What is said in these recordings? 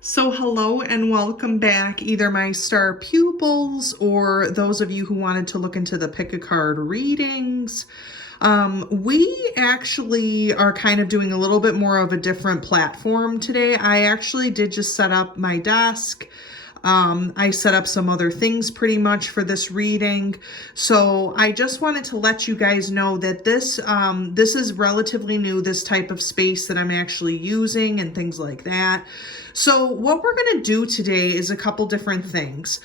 So hello and welcome back, either my star pupils or those of you who wanted to look into the pick a card readings. We actually are kind of doing a little bit more of a different platform today. I actually did just set up my desk. I set up some other things pretty much for this reading. So I just wanted to let you guys know that this is relatively new, this type of space that I'm actually using and things like that. So what we're going to do today is a couple different things.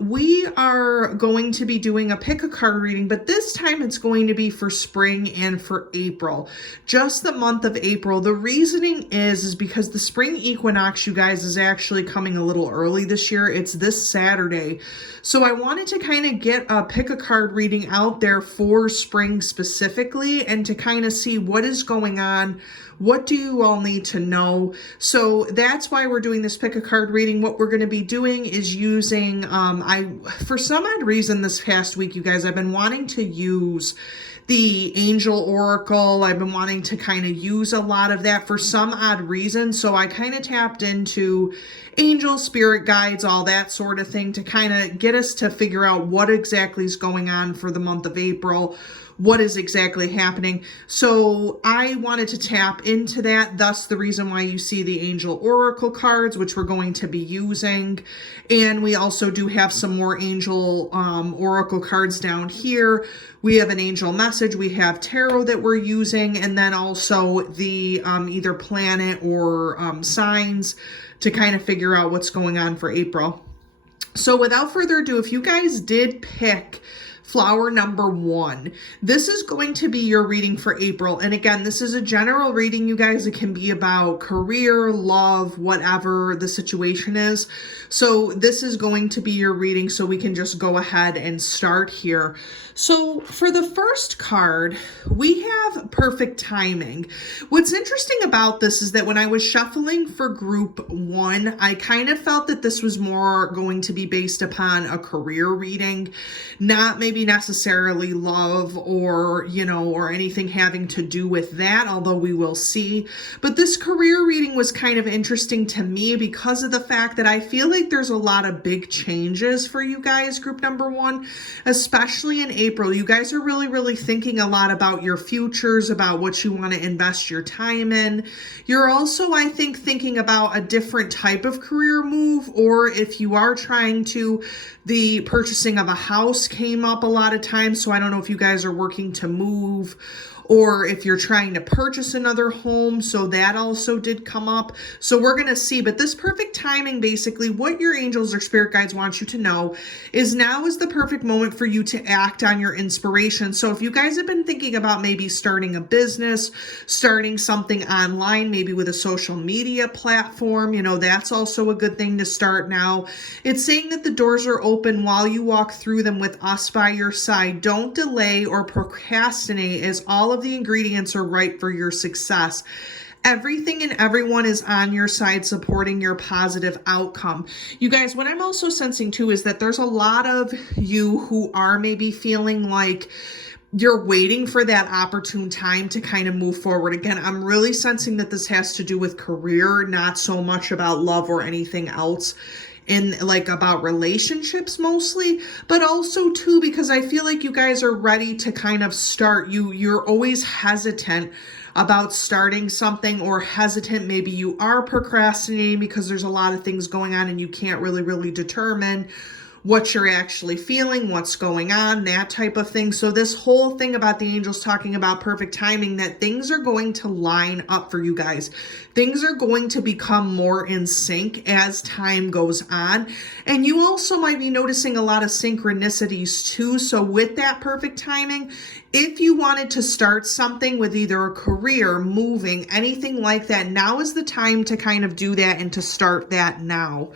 We are going to be doing a pick a card reading, but this time it's going to be for spring and for April, just the month of April. The reasoning is because the spring equinox, you guys, is actually coming a little early this year. It's this Saturday. So I wanted to kind of get a pick a card reading out there for spring specifically and to kind of see what is going on. What do you all need to know? So that's why we're doing this pick a card reading. What we're going to be doing is using, for some odd reason this past week, you guys, I've been wanting to use the angel oracle. I've been wanting to kind of use a lot of that for some odd reason. So I kind of tapped into angel, spirit guides, all that sort of thing to kind of get us to figure out what exactly is going on for the month of April. What is exactly happening. So I wanted to tap into that. Thus the reason why you see the angel oracle cards, which we're going to be using. And we also do have some more angel oracle cards down here. We have an angel message. We have tarot that we're using. And then also the either planet or signs to kind of figure out what's going on for April. So without further ado, if you guys did pick flower number 1. This is going to be your reading for April. And again, this is a general reading, you guys. It can be about career, love, whatever the situation is. So this is going to be your reading, so we can just go ahead and start here. So for the first card, we have perfect timing. What's interesting about this is that when I was shuffling for group 1, I kind of felt that this was more going to be based upon a career reading, not maybe necessarily love or, or anything having to do with that, although we will see. But this career reading was kind of interesting to me because of the fact that I feel like there's a lot of big changes for you guys, group number 1, especially in April. You guys are really thinking a lot about your futures, about what you want to invest your time in. You're also, I think, thinking about a different type of career move, or if you are trying to, the purchasing of a house came up a lot of times. So I don't know if you guys are working to move or if you're trying to purchase another home. So that also did come up. So we're going to see. But this perfect timing, basically, what your angels or spirit guides want you to know is now is the perfect moment for you to act on your inspiration. So if you guys have been thinking about maybe starting a business, starting something online, maybe with a social media platform, that's also a good thing to start now. It's saying that the doors are open while you walk through them with us by your side. Don't delay or procrastinate, as all of the ingredients are right for your success. Everything and everyone is on your side supporting your positive outcome. You guys, what I'm also sensing too is that there's a lot of you who are maybe feeling like you're waiting for that opportune time to kind of move forward. Again, I'm really sensing that this has to do with career, not so much about love or anything else. In like about relationships mostly, but also too because I feel like you guys are ready to kind of start. You're always hesitant about starting something, or hesitant, maybe you are procrastinating because there's a lot of things going on and you can't really determine what you're actually feeling, what's going on, that type of thing. So this whole thing about the angels talking about perfect timing, that things are going to line up for you guys. Things are going to become more in sync as time goes on. And you also might be noticing a lot of synchronicities too. So with that perfect timing, if you wanted to start something with either a career, moving, anything like that, now is the time to kind of do that and to start that now.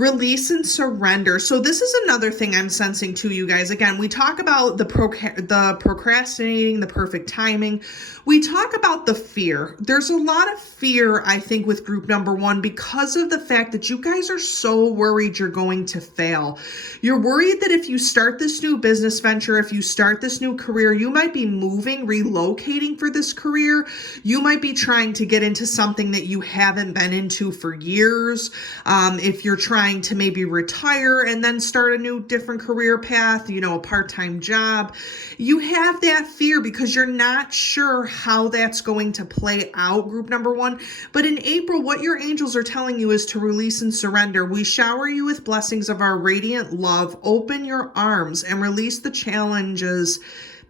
Release and surrender. So this is another thing I'm sensing too, you guys. Again, we talk about the procrastinating, the perfect timing. We talk about the fear. There's a lot of fear, I think, with group number one because of the fact that you guys are so worried you're going to fail. You're worried that if you start this new business venture, if you start this new career, you might be moving, relocating for this career. You might be trying to get into something that you haven't been into for years. If you're trying to maybe retire and then start a new different career path, a part-time job, you have that fear because you're not sure how that's going to play out, group number one. But in April, what your angels are telling you is to release and surrender. We shower you with blessings of our radiant love. Open your arms and release the challenges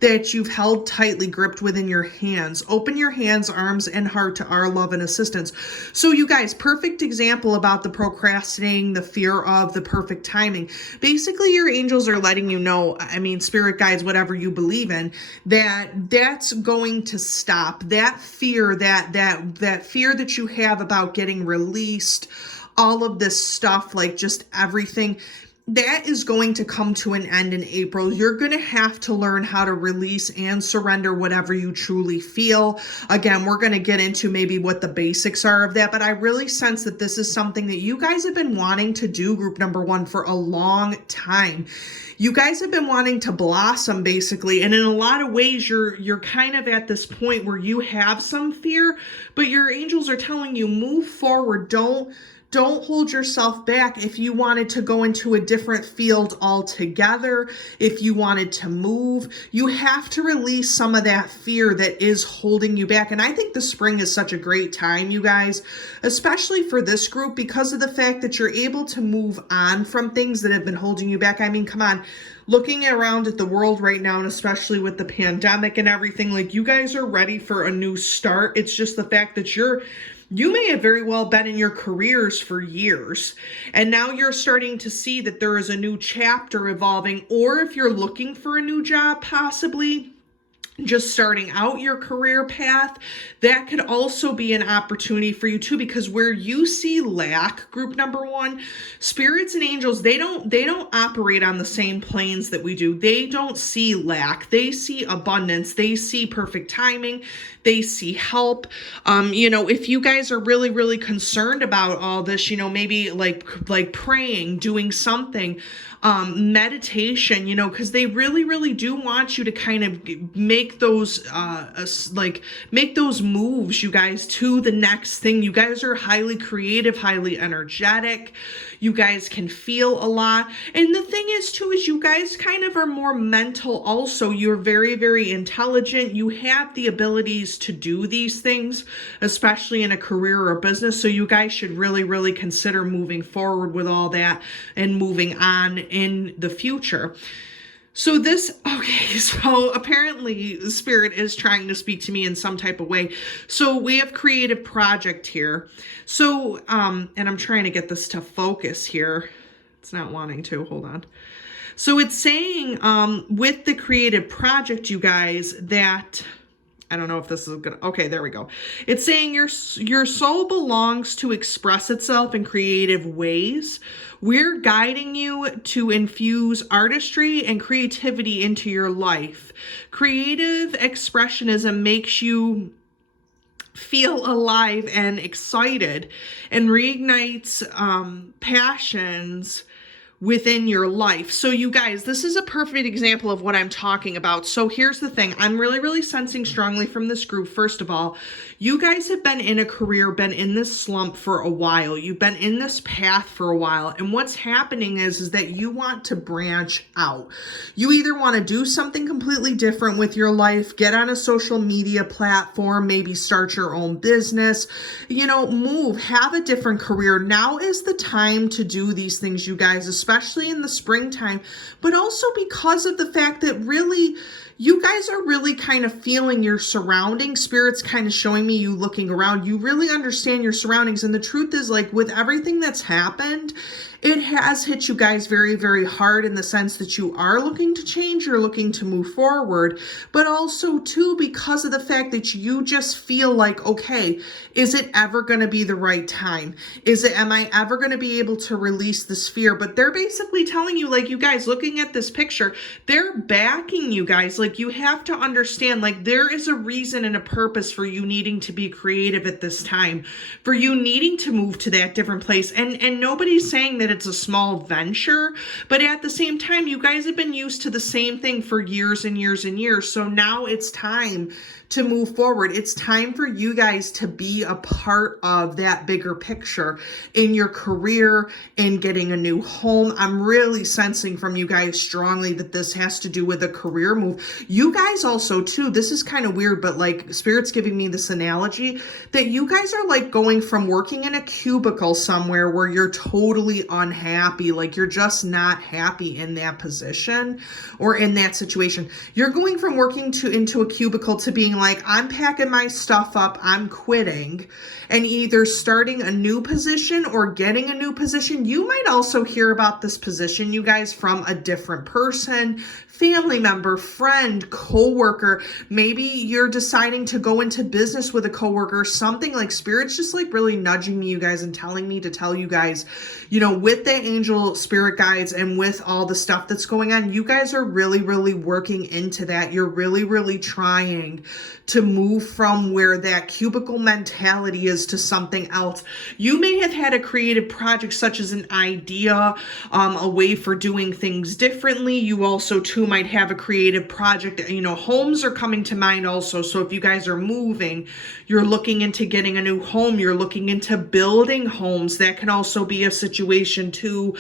that you've held tightly gripped within your hands. Open your hands, arms, and heart to our love and assistance. So you guys, perfect example about the procrastinating, the fear of the perfect timing. Basically, your angels are letting you know, spirit guides, whatever you believe in, that's going to stop. That fear, that fear that you have about getting released, all of this stuff, like just everything, that is going to come to an end in April. You're going to have to learn how to release and surrender whatever you truly feel. Again, we're going to get into maybe what the basics are of that, but I really sense that this is something that you guys have been wanting to do, group number one, for a long time. You guys have been wanting to blossom, basically, and in a lot of ways, you're kind of at this point where you have some fear, but your angels are telling you, move forward. Don't hold yourself back. If you wanted to go into a different field altogether, if you wanted to move, you have to release some of that fear that is holding you back. And I think the spring is such a great time, you guys, especially for this group, because of the fact that you're able to move on from things that have been holding you back. Come on. Looking around at the world right now, and especially with the pandemic and everything, like, you guys are ready for a new start. It's just the fact that you may have very well been in your careers for years, and now you're starting to see that there is a new chapter evolving, or if you're looking for a new job, possibly just starting out your career path, that could also be an opportunity for you too, because where you see lack, group number one, spirits and angels, they don't operate on the same planes that we do. They don't see lack. They see abundance. They see perfect timing. They see help. If you guys are really, really concerned about all this, maybe like praying, doing something, meditation, because they really, really do want you to kind of make those moves, you guys, to the next thing. You guys are highly creative, highly energetic. You guys can feel a lot. And the thing is too, is you guys kind of are more mental also. You're very, very intelligent. You have the abilities to do these things, especially in a career or a business. So you guys should really, really consider moving forward with all that and moving on in the future. So apparently Spirit is trying to speak to me in some type of way. So we have creative project here. So, and I'm trying to get this to focus here. It's not wanting to, hold on. So it's saying, with the creative project, you guys, that, I don't know if this is good. Okay, there we go. It's saying your soul belongs to express itself in creative ways. We're guiding you to infuse artistry and creativity into your life. Creative expressionism makes you feel alive and excited and reignites passions within your life. So you guys, this is a perfect example of what I'm talking about. So here's the thing. I'm really, really sensing strongly from this group. First of all, you guys have been in a career, been in this slump for a while. You've been in this path for a while. And what's happening is that you want to branch out. You either want to do something completely different with your life, get on a social media platform, maybe start your own business, move, have a different career. Now is the time to do these things, you guys, especially in the springtime, but also because of the fact that really, you guys are really kind of feeling your surroundings. Spirit's kind of showing me you looking around. You really understand your surroundings. And the truth is, like, with everything that's happened, it has hit you guys very, very hard in the sense that you are looking to change, you're looking to move forward, but also too, because of the fact that you just feel like, okay, is it ever going to be the right time? Am I ever going to be able to release this fear? But they're basically telling you, like, you guys looking at this picture, they're backing you guys. Like, you have to understand, like, there is a reason and a purpose for you needing to be creative at this time, for you needing to move to that different place. And nobody's saying that it's a small venture, but at the same time, you guys have been used to the same thing for years and years and years. So now it's time to move forward. It's time for you guys to be a part of that bigger picture in your career, in getting a new home. I'm really sensing from you guys strongly that this has to do with a career move. You guys also too, this is kind of weird, but like Spirit's giving me this analogy that you guys are like going from working in a cubicle somewhere where you're totally unhappy, like you're just not happy in that position or in that situation. You're going from working into a cubicle to being like, I'm packing my stuff up, I'm quitting, and either starting a new position or getting a new position. You might also hear about this position, you guys, from a different person, family member, friend, coworker. Maybe you're deciding to go into business with a coworker, something. Like Spirit's just like really nudging me, you guys, and telling me to tell you guys, you know, with the angel spirit guides and with all the stuff that's going on, you guys are really, really working into that. You're really, really trying to move from where that cubicle mentality is to something else. You may have had a creative project such as an idea, a way for doing things differently. You also too might have a creative project. You know, homes are coming to mind also. So if you guys are moving, you're looking into getting a new home, you're looking into building homes. That can also be a situation too,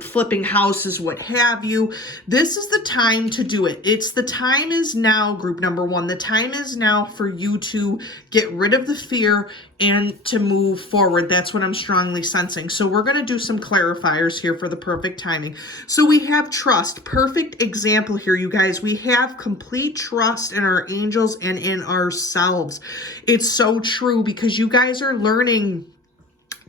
flipping houses, what have you. This is the time to do it. The time is now, group number one. The time is now for you to get rid of the fear and to move forward. That's what I'm strongly sensing. So we're going to do some clarifiers here for the perfect timing. So we have trust. Perfect example here, you guys. We have complete trust in our angels and in ourselves. It's so true because you guys are learning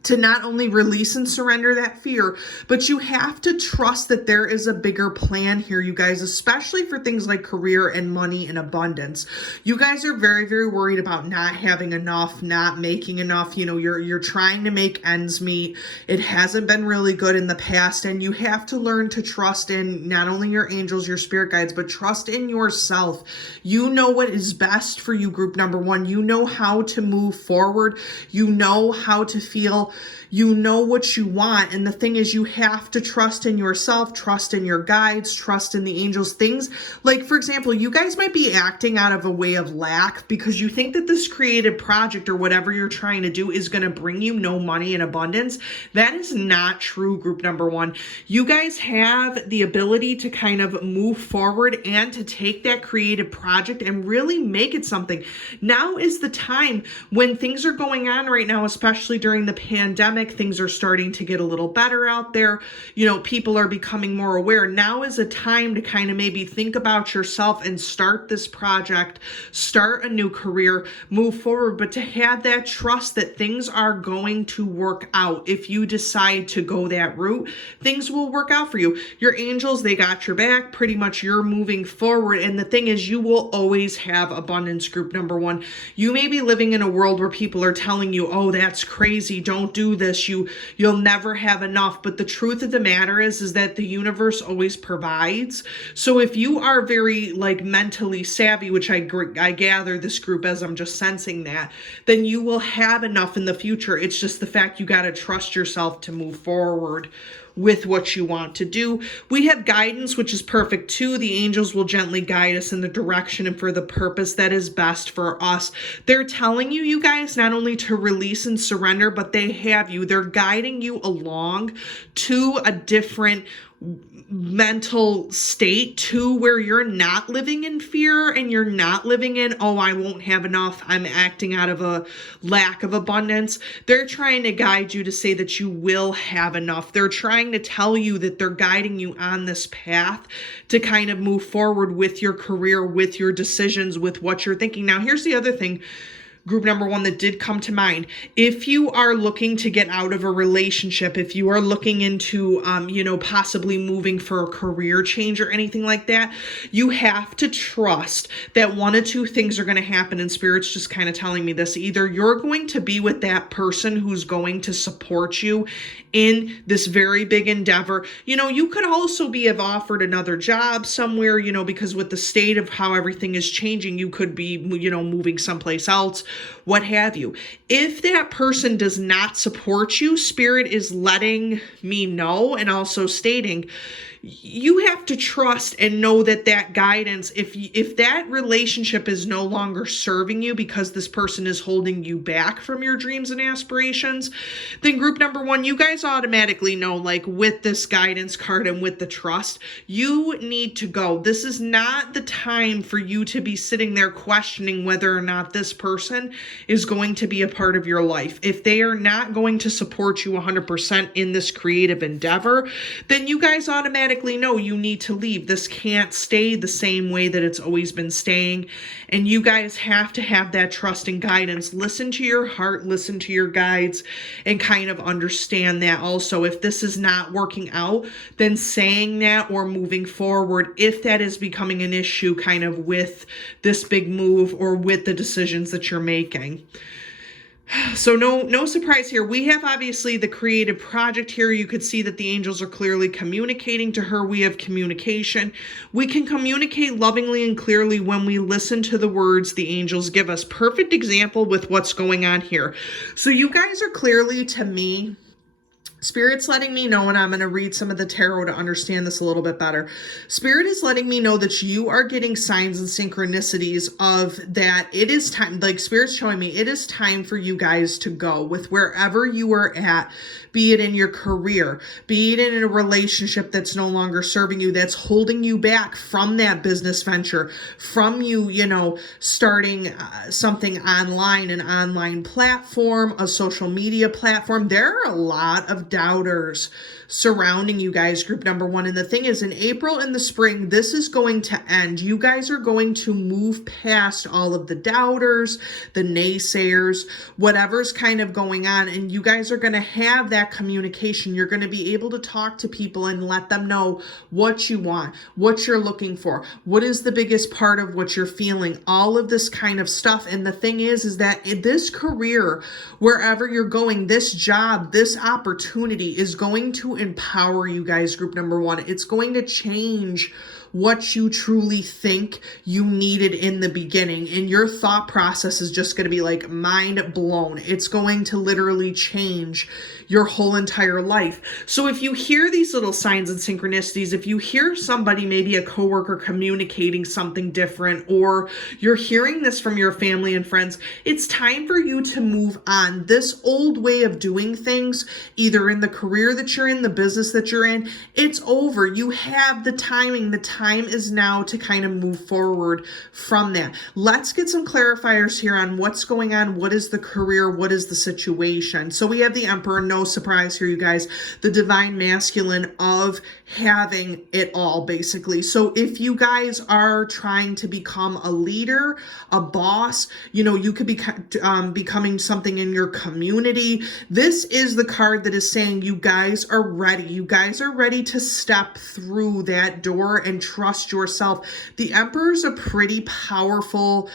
to not only release and surrender that fear, but you have to trust that there is a bigger plan here, you guys, especially for things like career and money and abundance. You guys are very, very worried about not having enough, not making enough. You know, you're trying to make ends meet. It hasn't been really good in the past, and you have to learn to trust in not only your angels, your spirit guides, but trust in yourself. You know what is best for you, group number one. You know how to move forward. You know how to feel. You know what you want. And the thing is, you have to trust in yourself, trust in your guides, trust in the angels. Things like, for example, you guys might be acting out of a way of lack because you think that this creative project or whatever you're trying to do is going to bring you no money and abundance. That is not true, group number one. You guys have the ability to kind of move forward and to take that creative project and really make it something. Now is the time when things are going on right now, especially during the pandemic. Things are starting to get a little better out there. You know, people are becoming more aware. Now is a time to kind of maybe think about yourself and start this project, start a new career, move forward, but to have that trust that things are going to work out. If you decide to go that route, things will work out for you. Your angels, they got your back. Pretty much you're moving forward. And the thing is, you will always have abundance, group number one. You may be living in a world where people are telling you, oh, that's crazy, don't do this, you'll never have enough. But the truth of the matter is that the universe always provides. So if you are very like mentally savvy, which I gather this group as, I'm just sensing that, then you will have enough in the future. It's just the fact you got to trust yourself to move forward with what you want to do. We have guidance, which is perfect too. The angels will gently guide us in the direction and for the purpose that is best for us. They're telling you, you guys, not only to release and surrender, but they have you. They're guiding you along to a different mental state to where you're not living in fear and you're not living in, oh, I won't have enough, I'm acting out of a lack of abundance. They're trying to guide you to say that you will have enough. They're trying to tell you that they're guiding you on this path to kind of move forward with your career, with your decisions, with what you're thinking. Now, here's the other thing, group number one, that did come to mind. If you are looking to get out of a relationship, if you are looking into, possibly moving for a career change or anything like that, you have to trust that one of two things are going to happen. And Spirit's just kind of telling me this. Either you're going to be with that person who's going to support you in this very big endeavor. You could also have offered another job somewhere, because with the state of how everything is changing, you could be, moving someplace else, what have you. If that person does not support you, Spirit is letting me know and also stating, you have to trust and know that guidance, if that relationship is no longer serving you because this person is holding you back from your dreams and aspirations, then group number one, you guys automatically know, like with this guidance card and with the trust, you need to go. This is not the time for you to be sitting there questioning whether or not this person is going to be a part of your life. If they are not going to support you 100% in this creative endeavor, then you guys automatically know you need to leave. This can't stay the same way that it's always been staying. And you guys have to have that trust and guidance. Listen to your heart, listen to your guides, and kind of understand that also. If this is not working out, then saying that or moving forward, if that is becoming an issue kind of with this big move or with the decisions that you're making. So no surprise here. We have obviously the creative project here. You could see that the angels are clearly communicating to her. We have communication. We can communicate lovingly and clearly when we listen to the words the angels give us. Perfect example with what's going on here. So you guys are clearly, to me, Spirit's letting me know, and I'm going to read some of the tarot to understand this a little bit better. Spirit is letting me know that you are getting signs and synchronicities of that it is time, like Spirit's showing me, it is time for you guys to go with wherever you are at, be it in your career, be it in a relationship that's no longer serving you, that's holding you back from that business venture, from you, starting something online, an online platform, a social media platform. There are a lot of doubters surrounding you guys, group number one. And the thing is, in April and the spring, this is going to end. You guys are going to move past all of the doubters, the naysayers, whatever's kind of going on. And you guys are going to have that communication. You're going to be able to talk to people and let them know what you want, what you're looking for, what is the biggest part of what you're feeling, all of this kind of stuff. And the thing is that in this career, wherever you're going, this job, this opportunity is going to empower you guys, group number one. It's going to change what you truly think you needed in the beginning. And your thought process is just going to be like mind blown. It's going to literally change your whole entire life. So if you hear these little signs and synchronicities, if you hear somebody, maybe a coworker, communicating something different, or you're hearing this from your family and friends, it's time for you to move on. This old way of doing things, either in the career that you're in, the business that you're in, it's over. You have the timing. The time is now to kind of move forward from that. Let's get some clarifiers here on what's going on. What is the career? What is the situation? So we have the Emperor. No surprise here, you guys. The divine masculine of having it all, basically. So if you guys are trying to become a leader, a boss, you could be becoming something in your community. This is the card that is saying you guys are ready. You guys are ready to step through that door and trust yourself. The Emperor is a pretty powerful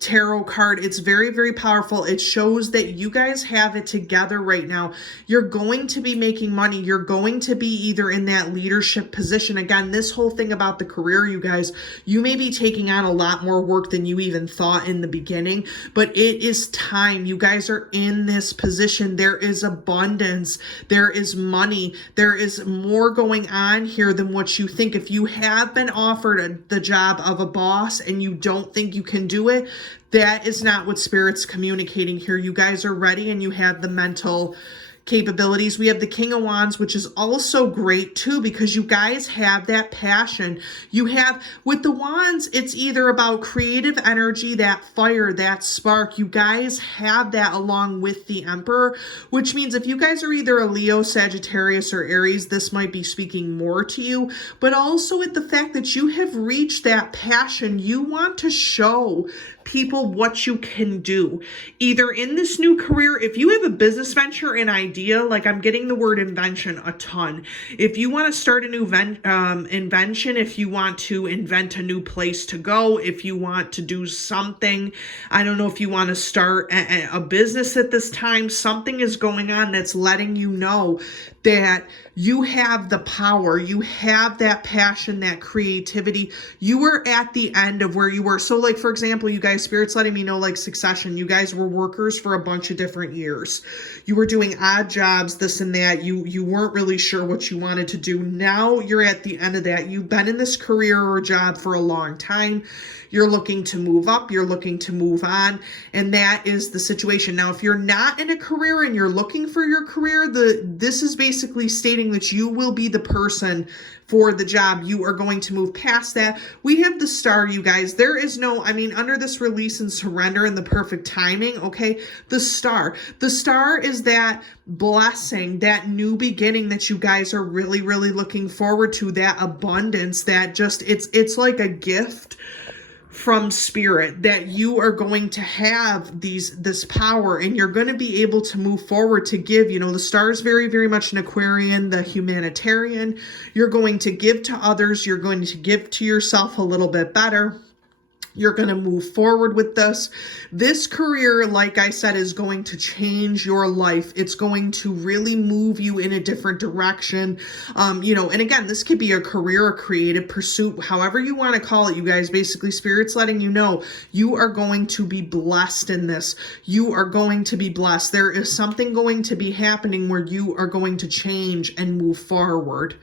tarot card. It's very, very powerful. It shows that you guys have it together right now. You're going to be making money. You're going to be either in that leadership position. Again, this whole thing about the career, you guys, you may be taking on a lot more work than you even thought in the beginning, but it is time. You guys are in this position. There is abundance. There is money. There is more going on here than what you think. If you have been offered the job of a boss and you don't think you can do it, that is not what Spirit's communicating here. You guys are ready and you have the mental capabilities. We have the King of Wands, which is also great too, because you guys have that passion. You have, with the Wands, it's either about creative energy, that fire, that spark. You guys have that along with the Emperor, which means if you guys are either a Leo, Sagittarius, or Aries, this might be speaking more to you, but also with the fact that you have reached that passion. You want to show people what you can do, either in this new career. If you have a business venture, an idea, like I'm getting the word invention a ton. If you want to start a new invention, if you want to invent a new place to go, if you want to do something, I don't know if you want to start a business at this time, something is going on that's letting you know that you have the power, you have that passion, that creativity. You were at the end of where you were. So like, for example, you guys, Spirit's letting me know, like Succession, you guys were workers for a bunch of different years. You were doing odd jobs, this and that. You weren't really sure what you wanted to do. Now you're at the end of that. You've been in this career or job for a long time. You're looking to move up, you're looking to move on, and that is the situation. Now, if you're not in a career and you're looking for your career, this is basically stating that you will be the person for the job. You are going to move past that. We have the Star, you guys. There is no, under this release and surrender and the perfect timing, okay, the Star. The Star is that blessing, that new beginning that you guys are really, really looking forward to, that abundance, that just, it's like a gift from Spirit that you are going to have this power, and you're going to be able to move forward to give. The Star is very, very much an Aquarian, the humanitarian. You're going to give to others. You're going to give to yourself a little bit better. You're going to move forward with this. This career, like I said, is going to change your life. It's going to really move you in a different direction. And again, this could be a career, a creative pursuit, however you want to call it, you guys. Basically, Spirit's letting you know you are going to be blessed in this. You are going to be blessed. There is something going to be happening where you are going to change and move forward.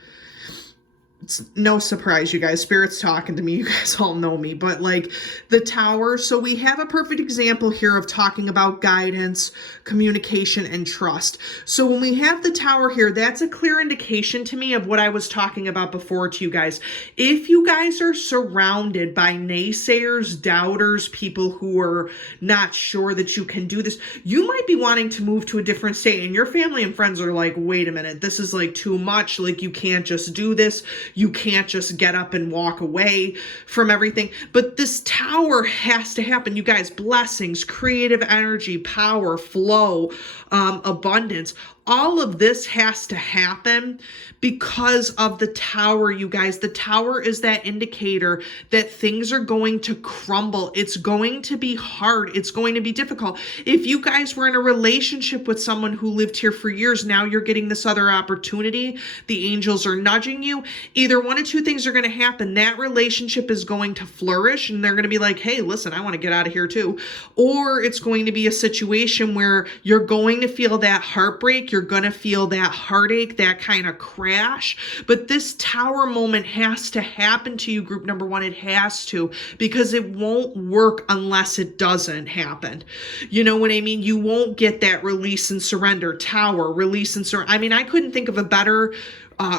It's no surprise, you guys. Spirit's talking to me. You guys all know me. But like the Tower, so we have a perfect example here of talking about guidance, communication, and trust. So when we have the Tower here, that's a clear indication to me of what I was talking about before to you guys. If you guys are surrounded by naysayers, doubters, people who are not sure that you can do this, you might be wanting to move to a different state, and your family and friends are like, wait a minute, this is like too much. Like, you can't just do this. You can't just get up and walk away from everything. But this Tower has to happen, you guys. Blessings, creative energy, power, flow, abundance. All of this has to happen because of the Tower, you guys. The Tower is that indicator that things are going to crumble. It's going to be hard. It's going to be difficult. If you guys were in a relationship with someone who lived here for years, now you're getting this other opportunity. The angels are nudging you. Either one of two things are going to happen. That relationship is going to flourish, and they're going to be like, hey, listen, I want to get out of here too. Or it's going to be a situation where you're going to feel that heartbreak. You're going to feel that heartache, that kind of crash. But this Tower moment has to happen to you, group number one. It has to, because it won't work unless it doesn't happen. You know what I mean? You won't get that release and surrender. Tower, release and surrender. I couldn't think of a better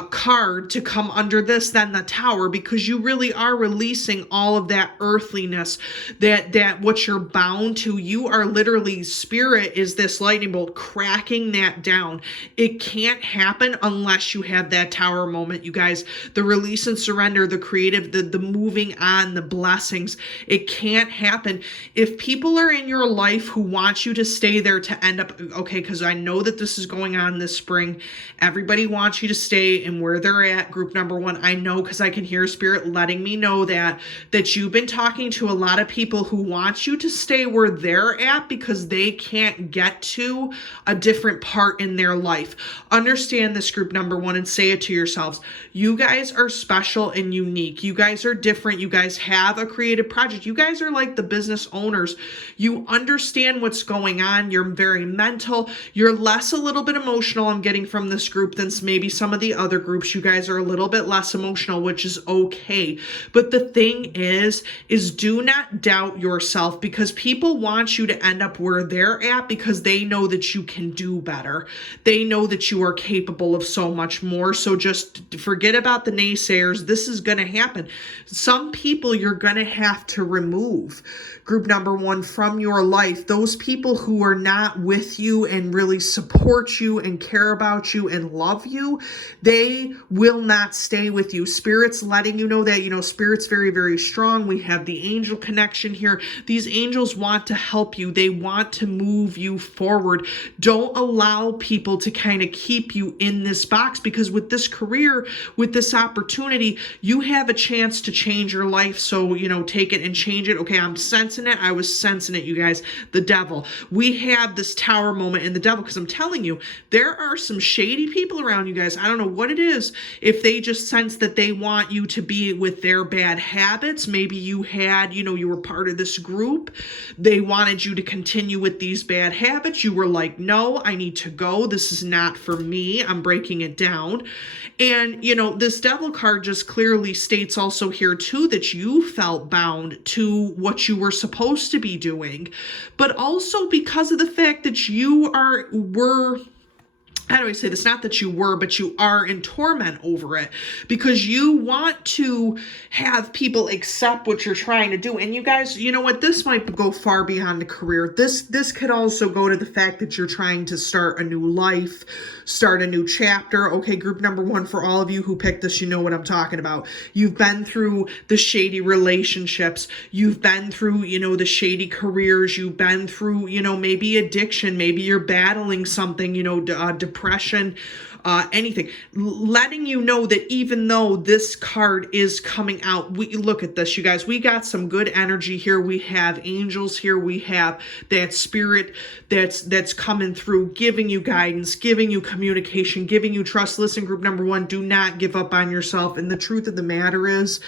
card to come under this than the Tower, because you really are releasing all of that earthliness, that what you're bound to. You are literally, Spirit is this lightning bolt cracking that down. It can't happen unless you have that Tower moment, you guys. The release and surrender, the creative, the moving on, the blessings. It can't happen. If people are in your life who want you to stay there to end up, okay, because I know that this is going on this spring. Everybody wants you to stay and where they're at, group number one. I know, because I can hear Spirit letting me know that you've been talking to a lot of people who want you to stay where they're at because they can't get to a different part in their life. Understand this, group number one, and say it to yourselves. You guys are special and unique. You guys are different. You guys have a creative project. You guys are like the business owners. You understand what's going on. You're very mental. You're less a little bit emotional, I'm getting from this group, than maybe some of the other groups, you guys are a little bit less emotional, which is okay. But the thing is do not doubt yourself, because people want you to end up where they're at because they know that you can do better. They know that you are capable of so much more. So just forget about the naysayers. This is going to happen. Some people you're going to have to remove, group number one, from your life. Those people who are not with you and really support you and care about you and love you, they will not stay with you. Spirit's letting you know that, Spirit's very, very strong. We have the angel connection here. These angels want to help you. They want to move you forward. Don't allow people to kind of keep you in this box, because with this career, with this opportunity, you have a chance to change your life. So, take it and change it. Okay, I'm sensing it. I was sensing it, you guys. The devil. We have this tower moment in the devil, because I'm telling you, there are some shady people around, you guys. I don't know what it is. If they just sense that they want you to be with their bad habits, maybe you had, you were part of this group. They wanted you to continue with these bad habits. You were like, no, I need to go. This is not for me. I'm breaking it down. And, this devil card just clearly states also here too that you felt bound to what you were supposed to be doing, but also because of the fact that you were, how do I say this? Not that you were, but you are in torment over it, because you want to have people accept what you're trying to do. And you guys, you know what? This might go far beyond the career. This could also go to the fact that you're trying to start a new life, start a new chapter. Okay, group number one, for all of you who picked this, you know what I'm talking about. You've been through the shady relationships. You've been through, the shady careers. You've been through, maybe addiction. Maybe you're battling something, depression, anything. Letting you know that even though this card is coming out, we look at this, you guys, we got some good energy here. We have angels here. We have that spirit that's coming through, giving you guidance, giving you communication, giving you trust. Listen, group number one, do not give up on yourself. And the truth of the matter is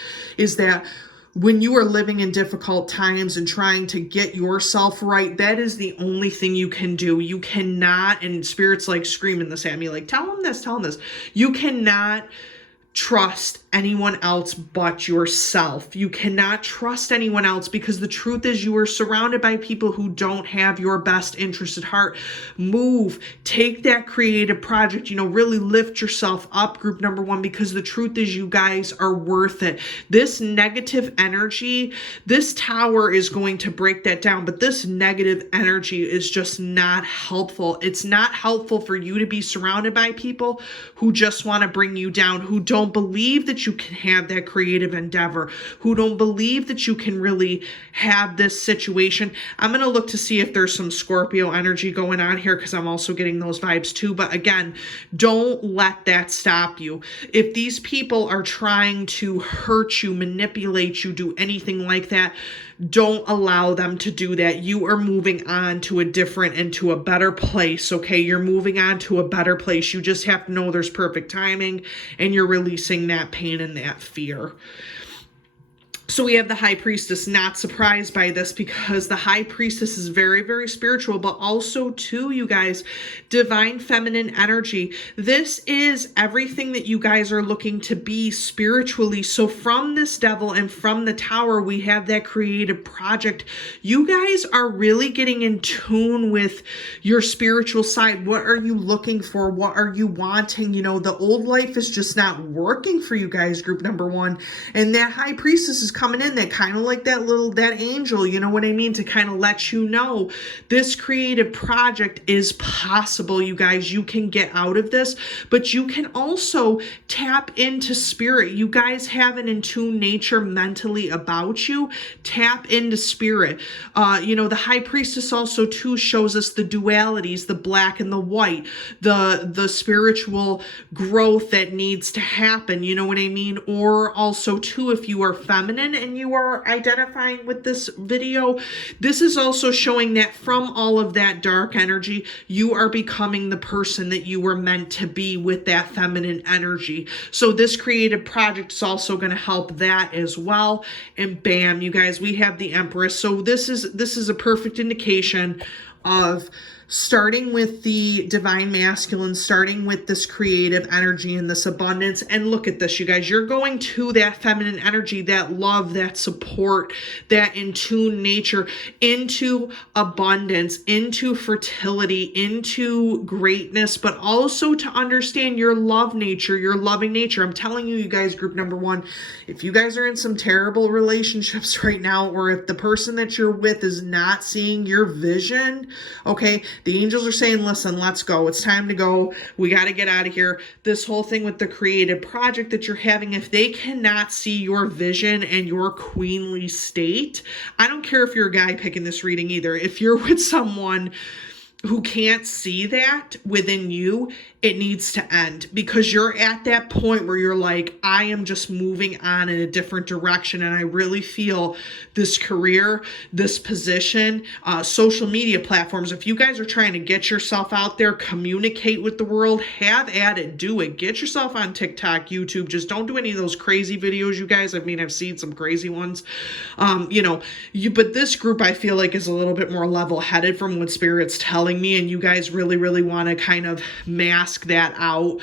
that when you are living in difficult times and trying to get yourself right, that is the only thing you can do. You cannot, and Spirit's like screaming this at me, like, tell him this. You cannot trust anyone else but yourself. You cannot trust anyone else, because the truth is you are surrounded by people who don't have your best interest at heart. Move, take that creative project, really lift yourself up, group number one, because the truth is you guys are worth it. This negative energy, this tower is going to break that down, but this negative energy is just not helpful. It's not helpful for you to be surrounded by people who just want to bring you down, who don't believe that you can have that creative endeavor, who don't believe that you can really have this situation. I'm going to look to see if there's some Scorpio energy going on here, because I'm also getting those vibes too. But again, don't let that stop you. If these people are trying to hurt you, manipulate you, do anything like that, don't allow them to do that. You are moving on to a different and to a better place, okay? You're moving on to a better place. You just have to know there's perfect timing, and you're releasing that pain and that fear. So we have the High Priestess. Not surprised by this, because the High Priestess is very, very spiritual, but also too, you guys, divine feminine energy. This is everything that you guys are looking to be spiritually. So from this devil and from the tower, we have that creative project. You guys are really getting in tune with your spiritual side. What are you looking for? What are you wanting? The old life is just not working for you guys, group number one. And that High Priestess is coming in, that kind of like that angel, you know what I mean, to kind of let you know this creative project is possible, you guys. You can get out of this, but you can also tap into spirit. You guys have an in tune nature mentally about you. Tap into spirit. The High Priestess also too shows us the dualities, the black and the white, the spiritual growth that needs to happen, you know what I mean? Or also too, if you are feminine and you are identifying with this video, this is also showing that from all of that dark energy, you are becoming the person that you were meant to be with that feminine energy. So this creative project is also going to help that as well. And bam, you guys, we have the Empress. So this is a perfect indication of starting with the divine masculine, starting with this creative energy and this abundance. And look at this, you guys, you're going to that feminine energy, that love, that support, that in tune nature, into abundance, into fertility, into greatness, but also to understand your love nature, your loving nature. I'm telling you, you guys, group number one, if you guys are in some terrible relationships right now, or if the person that you're with is not seeing your vision, okay, the angels are saying, listen, let's go. It's time to go. We got to get out of here. This whole thing with the creative project that you're having, if they cannot see your vision and your queenly state, I don't care if you're a guy picking this reading either. If you're with someone who can't see that within you, it needs to end, because you're at that point where you're like, I am just moving on in a different direction. And I really feel this career, this position, social media platforms, if you guys are trying to get yourself out there, communicate with the world, have at it, do it. Get yourself on TikTok, YouTube. Just don't do any of those crazy videos, you guys. I mean, I've seen some crazy ones. But this group, I feel like, is a little bit more level-headed from what Spirit's telling me. And you guys really, really want to kind of mask that out,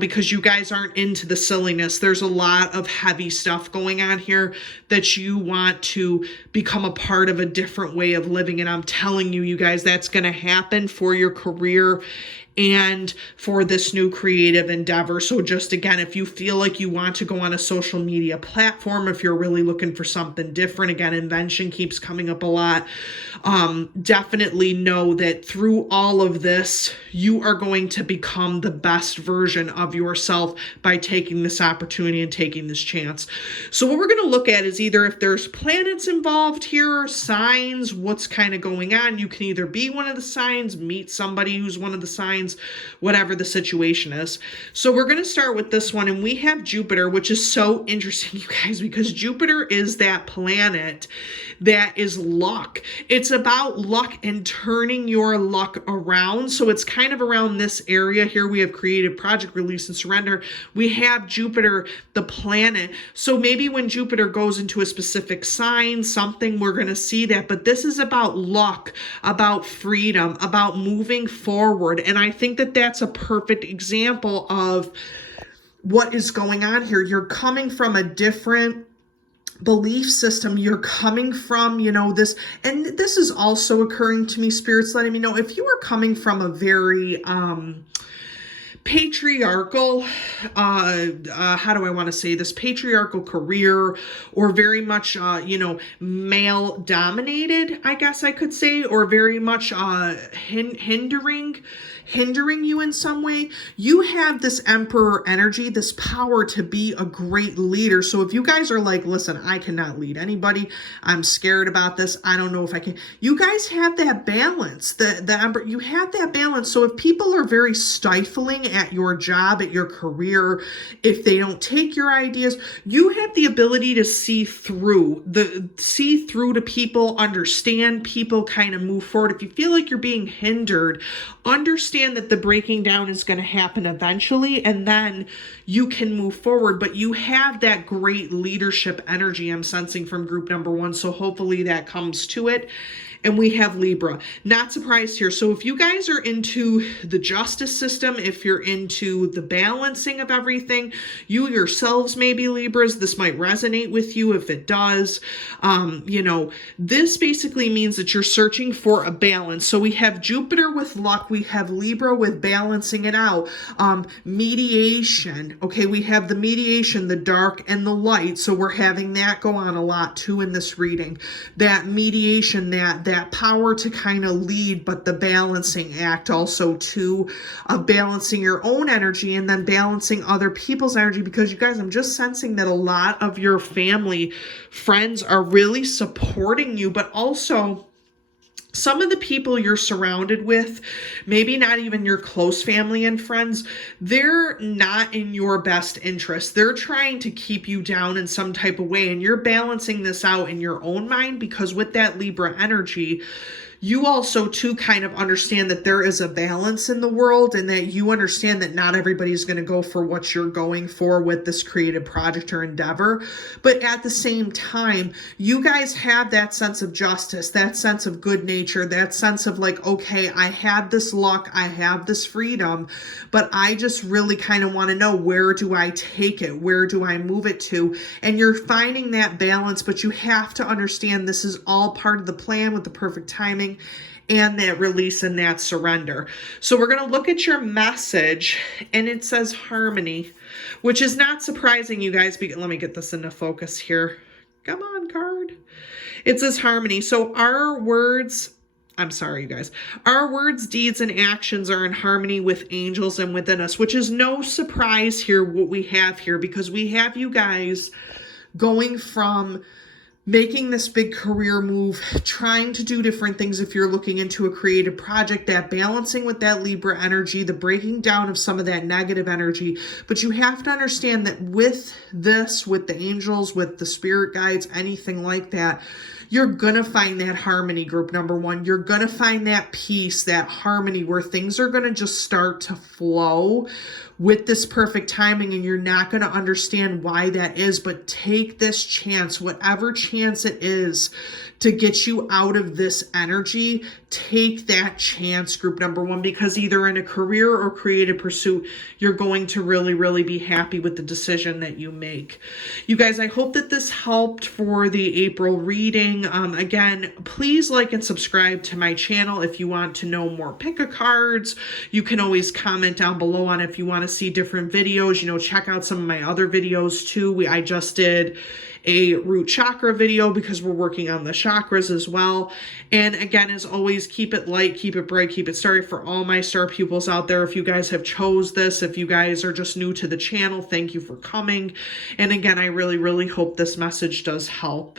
because you guys aren't into the silliness. There's a lot of heavy stuff going on here that you want to become a part of a different way of living. And I'm telling you, you guys, that's going to happen for your career and for this new creative endeavor. So just again, if you feel like you want to go on a social media platform, if you're really looking for something different, again, invention keeps coming up a lot. Definitely know that through all of this, you are going to become the best version of yourself by taking this opportunity and taking this chance. So what we're going to look at is either if there's planets involved here, signs, what's kind of going on. You can either be one of the signs, meet somebody who's one of the signs, whatever the situation is. So we're going to start with this one, and we have Jupiter, which is so interesting, you guys, because Jupiter is that planet that is luck. It's about luck and turning your luck around. So it's kind of around this area here. We have creative project, release, and surrender. We have Jupiter, the planet. So maybe when Jupiter goes into a specific sign, something, we're going to see that. But this is about luck, about freedom, about moving forward. And I think that that's a perfect example of what is going on here. You're coming from a different belief system. You're coming from, this, and this is also occurring to me, Spirit's letting me know, if you are coming from a very patriarchal, how do I want to say this, patriarchal career, or very much, male dominated, I guess I could say, or very much hindering you in some way, you have this emperor energy, this power to be a great leader. So if you guys are like, listen, I cannot lead anybody, I'm scared about this, I don't know if I can, you guys have that balance, the emperor, you have that balance. So if people are very stifling at your job, at your career, if they don't take your ideas, you have the ability to see through to people, understand people, kind of move forward. If you feel like you're being hindered, understand that the breaking down is going to happen eventually, and then you can move forward. But you have that great leadership energy I'm sensing from group number one. So hopefully that comes to it. And we have Libra. Not surprised here. So if you guys are into the justice system, if you're into the balancing of everything, you yourselves may be Libras. This might resonate with you. If it does, this basically means that you're searching for a balance. So we have Jupiter with luck. We have Libra with balancing it out. Mediation. Okay, we have the mediation, the dark and the light. So we're having that go on a lot too in this reading. That mediation, that power to kind of lead, but the balancing act also too, of balancing your own energy and then balancing other people's energy. Because you guys, I'm just sensing that a lot of your family, friends are really supporting you, but also some of the people you're surrounded with, maybe not even your close family and friends, they're not in your best interest. They're trying to keep you down in some type of way, and you're balancing this out in your own mind, because with that Libra energy, you also too kind of understand that there is a balance in the world, and that you understand that not everybody's going to go for what you're going for with this creative project or endeavor. But at the same time, you guys have that sense of justice, that sense of good nature, that sense of like, okay, I have this luck, I have this freedom, but I just really kind of want to know, where do I take it? Where do I move it to? And you're finding that balance, but you have to understand this is all part of the plan with the perfect timing and that release and that surrender. So we're going to look at your message, and it says harmony, which is not surprising, you guys. Let me get this into focus here. Come on, card. It says harmony. So our words, I'm sorry, you guys. Our words, deeds, and actions are in harmony with angels and within us, which is no surprise here what we have here, because we have you guys going from making this big career move, trying to do different things if you're looking into a creative project, that balancing with that Libra energy, the breaking down of some of that negative energy. But you have to understand that with this, with the angels, with the spirit guides, anything like that, you're going to find that harmony, group number one. You're going to find that peace, that harmony where things are going to just start to flow with this perfect timing, and you're not going to understand why that is. But take this chance, whatever chance it is, to get you out of this energy. Take that chance, group number one, because either in a career or creative pursuit, you're going to really, really be happy with the decision that you make. You guys, I hope that this helped for the April reading. Again, please like and subscribe to my channel if you want to know more pick-a-cards. You can always comment down below on if you want to see different videos. Check out some of my other videos too. I just did a root chakra video because we're working on the chakras as well. And again, as always, keep it light, keep it bright, keep it starry. For all my star pupils out there, if you guys have chose this, if you guys are just new to the channel, thank you for coming. And again, I really, really hope this message does help.